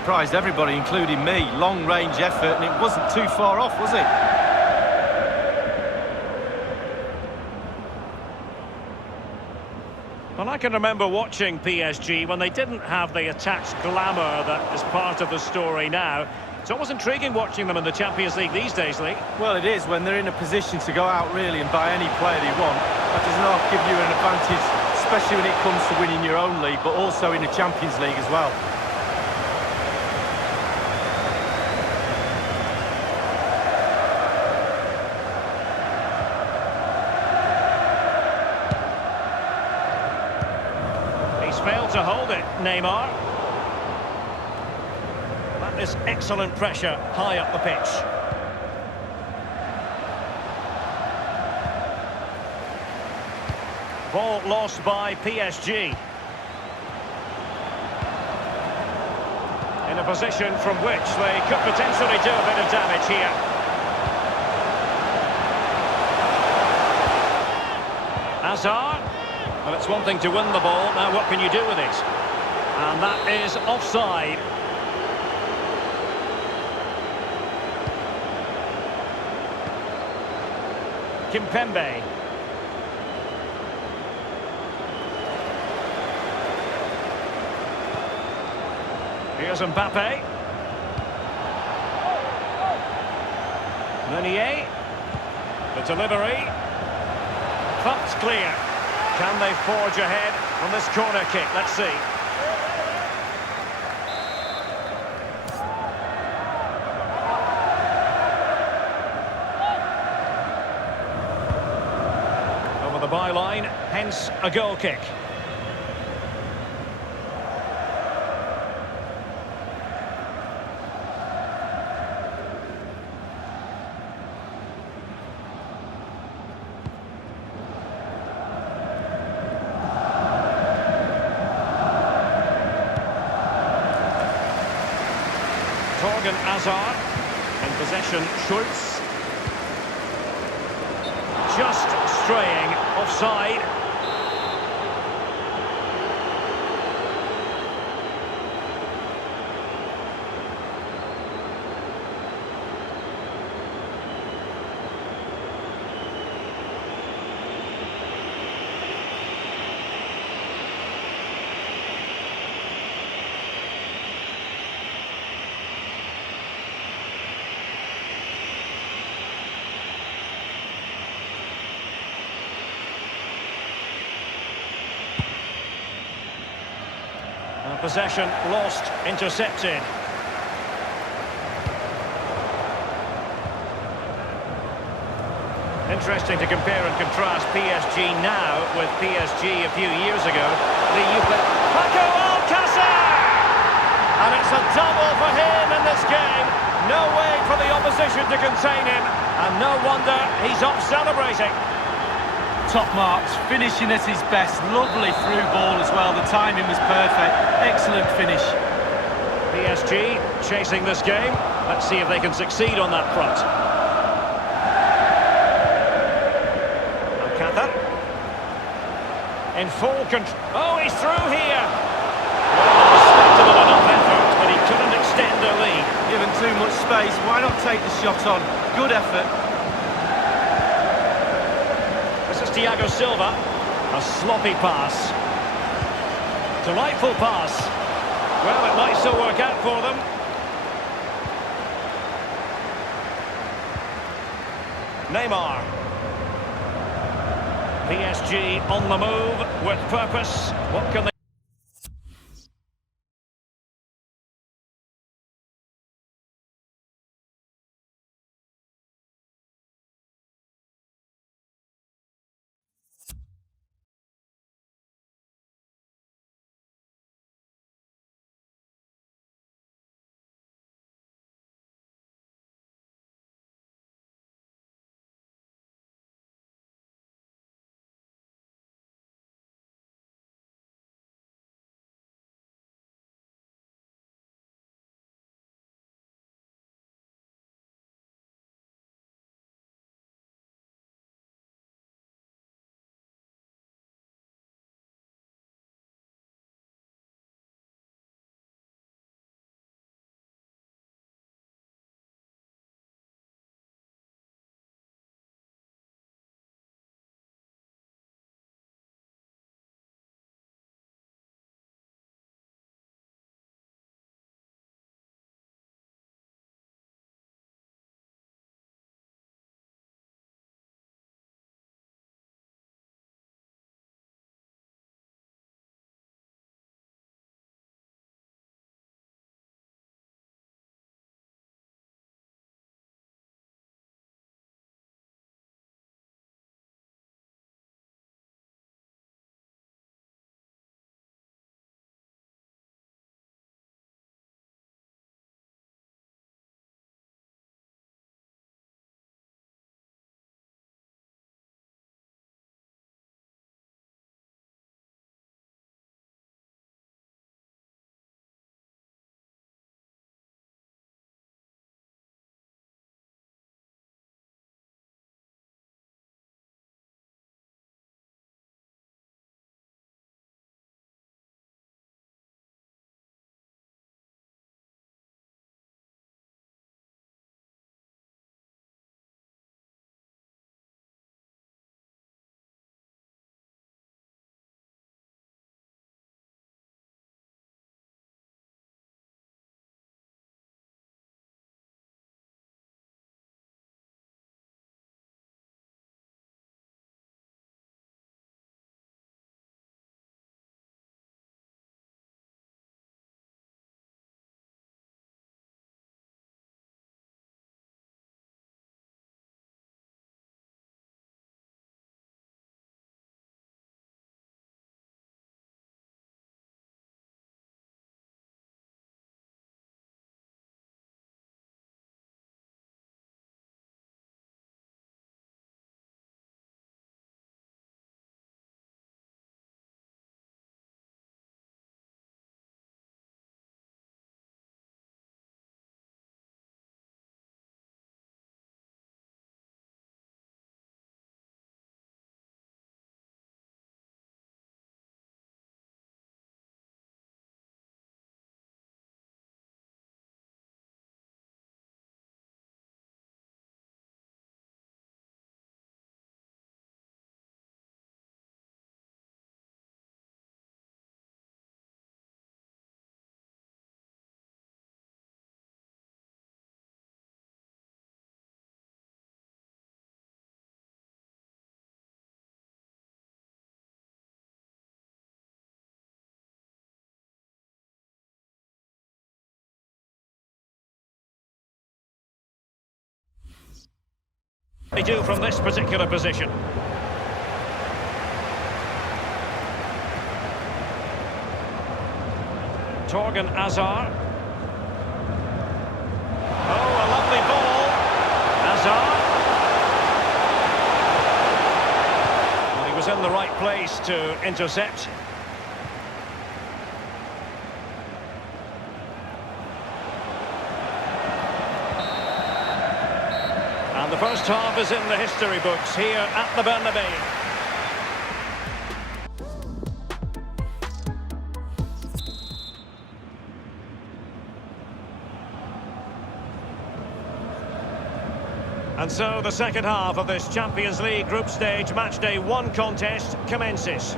surprised everybody, including me. Long-range effort, and it wasn't too far off, was it? Well, I can remember watching PSG when they didn't have the attached glamour that is part of the story now. It's always intriguing watching them in the Champions League these days, Lee. Well, it is when they're in a position to go out really and buy any player they want. That does not give you an advantage, especially when it comes to winning your own league, but also in the Champions League as well. Failed to hold it, Neymar. That is excellent pressure high up the pitch. Ball lost by PSG. In a position from which they could potentially do a bit of damage here. Hazard. Well, it's one thing to win the ball, now what can you do with it? And that is offside. Kimpembe. Here's Mbappe. Meunier. The delivery. Thumped clear. Can they forge ahead on this corner kick? Let's see. Over the byline, hence a goal kick. Hazard in possession. Schultz just straying offside. Possession lost, intercepted. Interesting to compare and contrast PSG now with PSG a few years ago. Paco Alcácer! And it's a double for him in this game. No way for the opposition to contain him. And no wonder he's off celebrating. Top marks, finishing at his best. Lovely through ball as well. The timing was perfect. Excellent finish. PSG chasing this game. Let's see if they can succeed on that front. Alcácer. In full control. Oh, he's through here. Well, respectable enough effort, but he couldn't extend the lead. Given too much space, why not take the shot on? Good effort. Thiago Silva, a sloppy pass. Delightful pass. Well, it might still work out for them. Neymar. PSG on the move with purpose. What can they they do from this particular position? Torgan Hazard. Oh, a lovely ball. Hazard. Well, he was in the right place to intercept. And the first half is in the history books here at the Bernabeu. And so the second half of this Champions League group stage matchday 1 contest commences.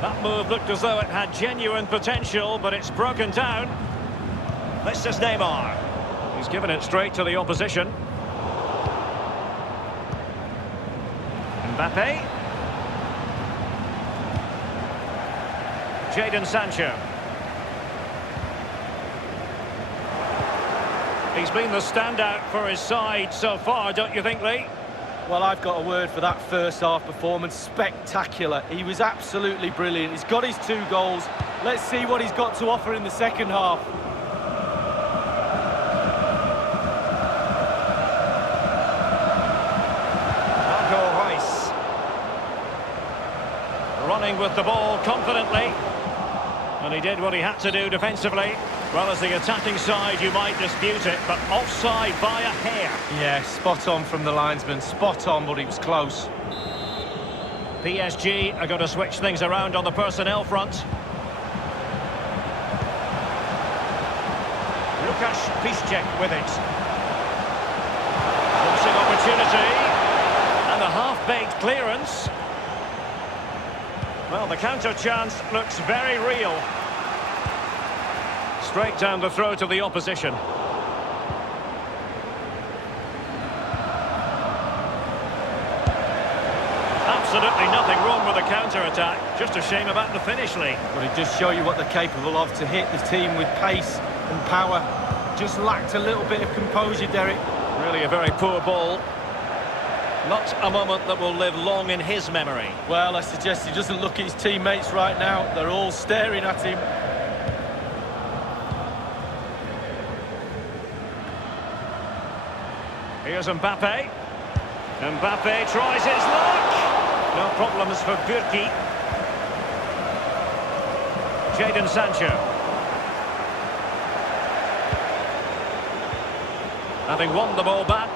That move looked as though it had genuine potential, but it's broken down. This is Neymar. He's given it straight to the opposition. Mbappe. Jadon Sancho. He's been the standout for his side so far, don't you think, Lee? Well, I've got a word for that first half performance. Spectacular. He was absolutely brilliant. He's got his 2 goals. Let's see what he's got to offer in the second half. Running with the ball confidently, and he did what he had to do defensively. Well, as the attacking side, you might dispute it, but offside by a hair. Yeah, spot on from the linesman, spot on, but he was close. PSG are going to switch things around on the personnel front. Lukasz Piszczek with it. Forcing opportunity, and a half-baked clearance. Well, the counter chance looks very real. Straight down the throat of the opposition. Absolutely nothing wrong with the counter-attack. Just a shame about the finish, Lee. But it just show you what they're capable of, to hit the team with pace and power. Just lacked a little bit of composure, Derek. Really a very poor ball. Not a moment that will live long in his memory. Well, I suggest he doesn't look at his teammates right now. They're all staring at him. Here's Mbappe. Mbappe tries his luck. No problems for Burki. Jadon Sancho. Having won the ball back.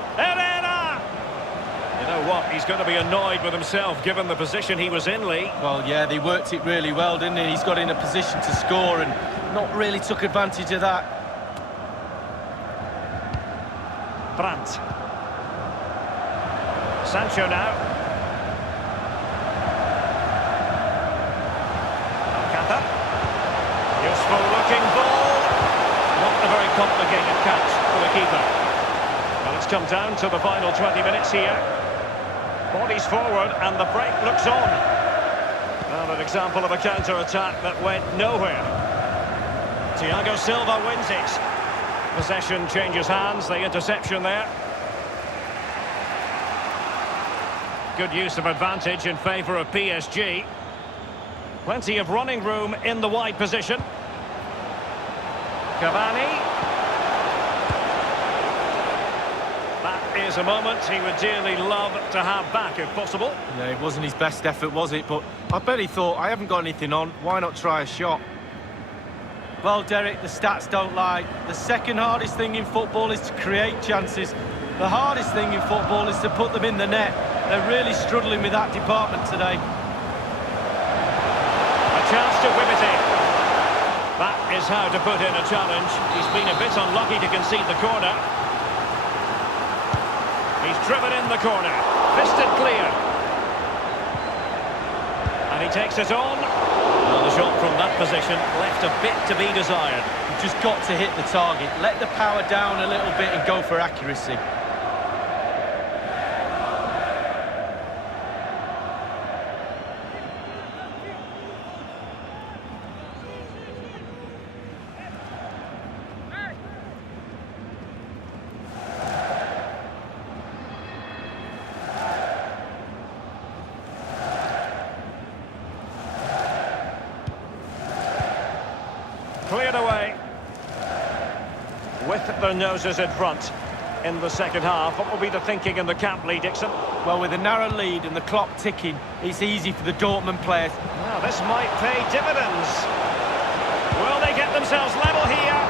You know what, he's going to be annoyed with himself given the position he was in, Lee. Well, yeah, they worked it really well, didn't he? He's got in a position to score and not really took advantage of that. Brandt. Sancho now. Alcantara. Useful looking ball. Not a very complicated catch for the keeper. Well, it's come down to the final 20 minutes here. Bodies forward and the break looks on. Well, an example of a counter-attack that went nowhere. Thiago Silva wins it. Possession changes hands, the interception there. Good use of advantage in favour of PSG. Plenty of running room in the wide position. Cavani. That is a moment he would dearly love to have back if possible. Yeah, it wasn't his best effort, was it? But I bet he thought, I haven't got anything on, why not try a shot? Well, Derek, the stats don't lie. The second hardest thing in football is to create chances. The hardest thing in football is to put them in the net. They're really struggling with that department today. A chance to whip it in. That is how to put in a challenge. He's been a bit unlucky to concede the corner. He's driven in the corner. Fisted clear. And he takes it on. Well, the shot from that position left a bit to be desired. You've just got to hit the target. Let the power down a little bit and go for accuracy. Cleared away. With their noses in front in the second half. What will be the thinking in the camp, Lee Dixon? Well, with a narrow lead and the clock ticking, it's easy for the Dortmund players. Now, this might pay dividends. Will they get themselves level here?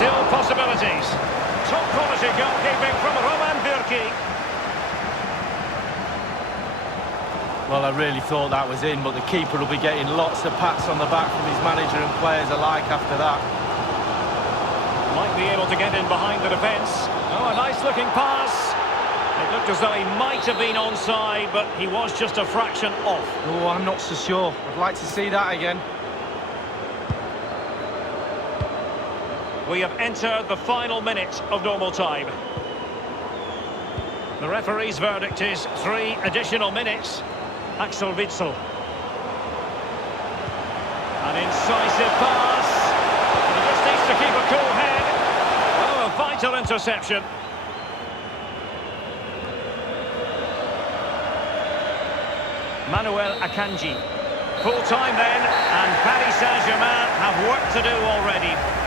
Still possibilities. Top quality goalkeeping from Roman Bürki. Well, I really thought that was in, but the keeper will be getting lots of pats on the back from his manager and players alike after that. Might be able to get in behind the defence. Oh, a nice-looking pass. It looked as though he might have been onside, but he was just a fraction off. Oh, I'm not so sure. I'd like to see that again. We have entered the final minute of normal time. The referee's verdict is 3 additional minutes. Axel Witsel. An incisive pass. He just needs to keep a cool head. Oh, a vital interception. Manuel Akanji. Full time then, and Paris Saint-Germain have work to do already.